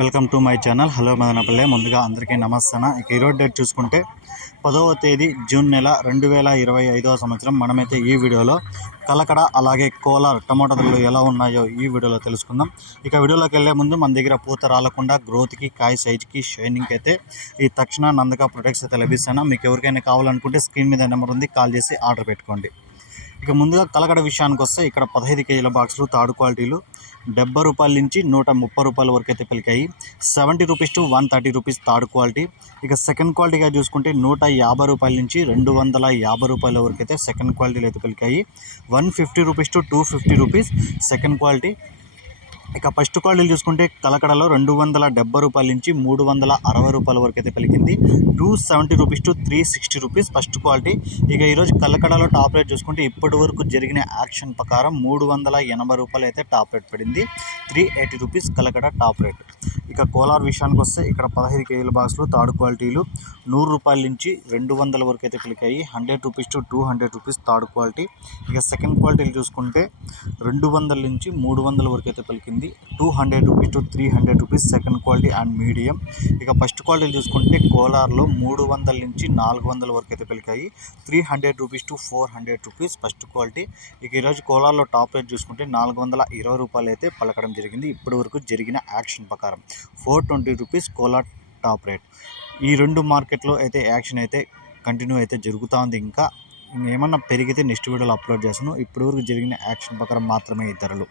Welcome to my channel. Hello Madanapalle. ముందుగా అందరికీ నమస్తే ఇక ఈరోజు డేట్ చూసుకుంటే పదవ తేదీ జూన్ నెల రెండు వేల ఇరవై ఐదవ సంవత్సరం. మనమైతే ఈ వీడియోలో కలకడ అలాగే కోలార్ టమాటా ధరలు ఎలా ఉన్నాయో ఈ వీడియోలో తెలుసుకుందాం. ఇక వీడియోలోకి వెళ్ళే ముందు మన దగ్గర పూత రాలకుండా గ్రోత్కి కాయ సైజ్కి షైనింగ్కి అయితే ఈ తక్షణ నందక ప్రొడక్ట్స్ అయితే లభిస్తాను మీకు ఎవరికైనా కావాలనుకుంటే స్క్రీన్ మీద నెంబర్ ఉంది. కాల్ చేసి ఆర్డర్ పెట్టుకోండి. ఇక ముందుగా కలకడ విషయానికి వస్తే ఇక్కడ పదహైదు కేజీల బాక్సులు థర్డ్ క్వాలిటీలు. డెబ్బై రూపాయల నుంచి నూట ముప్పై రూపాయల వరకు అయితే పలికాయి. Seventy rupees to one thirty rupees third quality. ఇక సెకండ్ క్వాలిటీగా చూసుకుంటే నూట యాభై రూపాయల నుంచి రెండు వందల యాభై రూపాయల వరకు అయితే సెకండ్ క్వాలిటీలు అయితే పలికాయి. One fifty rupees to two fifty rupees second quality. ఇక ఫస్ట్ క్వాలిటీలు చూసుకుంటే కలకడలో రెండు వందల డెబ్బై రూపాయల నుంచి మూడు వందల అరవై రూపాయల వరకు అయితే పలికింది. Two seventy rupees to three sixty rupees first quality. ఇక ఈరోజు కలకడలో టాప్ రేట్ చూసుకుంటే ఇప్పటి వరకు జరిగిన యాక్షన్ ప్రకారం మూడు వందల ఎనభై రూపాయలు అయితే టాప్ రేట్ పడింది. Three eighty rupees Kalakada top rate. ఇక కోలార్ విషయానికి వస్తే ఇక్కడ పదహైదు కేజీల బాక్స్లు థర్డ్ క్వాలిటీలు నూరు రూపాయల నుంచి రెండు వందల వరకు అయితే క్లికాయి hundred rupees to two hundred rupees third quality. ఇక సెకండ్ క్వాలిటీలు చూసుకుంటే రెండు వందల నుంచి మూడు వందల వరకు అయితే పలికింది. Two hundred rupees to three hundred rupees second quality and medium. ఇక ఫస్ట్ క్వాలిటీలు చూసుకుంటే కోలార్లో మూడు వందల నుంచి నాలుగు వందల వరకు అయితే పలికాయి. Three hundred rupees to four hundred rupees first quality. ఇక ఈరోజు కోలార్లో టాప్ రేట్ చూసుకుంటే నాలుగు వందల ఇరవై రూపాయలు అయితే పలకడం జరిగింది. ఇప్పటి వరకు జరిగిన యాక్షన్ ప్రకారం. Four twenty rupees Kolar top rate. ఈ రెండు మార్కెట్లో అయితే యాక్షన్ అయితే కంటిన్యూ అయితే జరుగుతూ ఉంది ఇంకా ఏమన్నా పెరిగితే నెక్స్ట్ వీడియోలో అప్లోడ్ చేస్తాను. ఇప్పటివరకు జరిగిన యాక్షన్ ప్రకారం మాత్రమే ఈ ధరలు.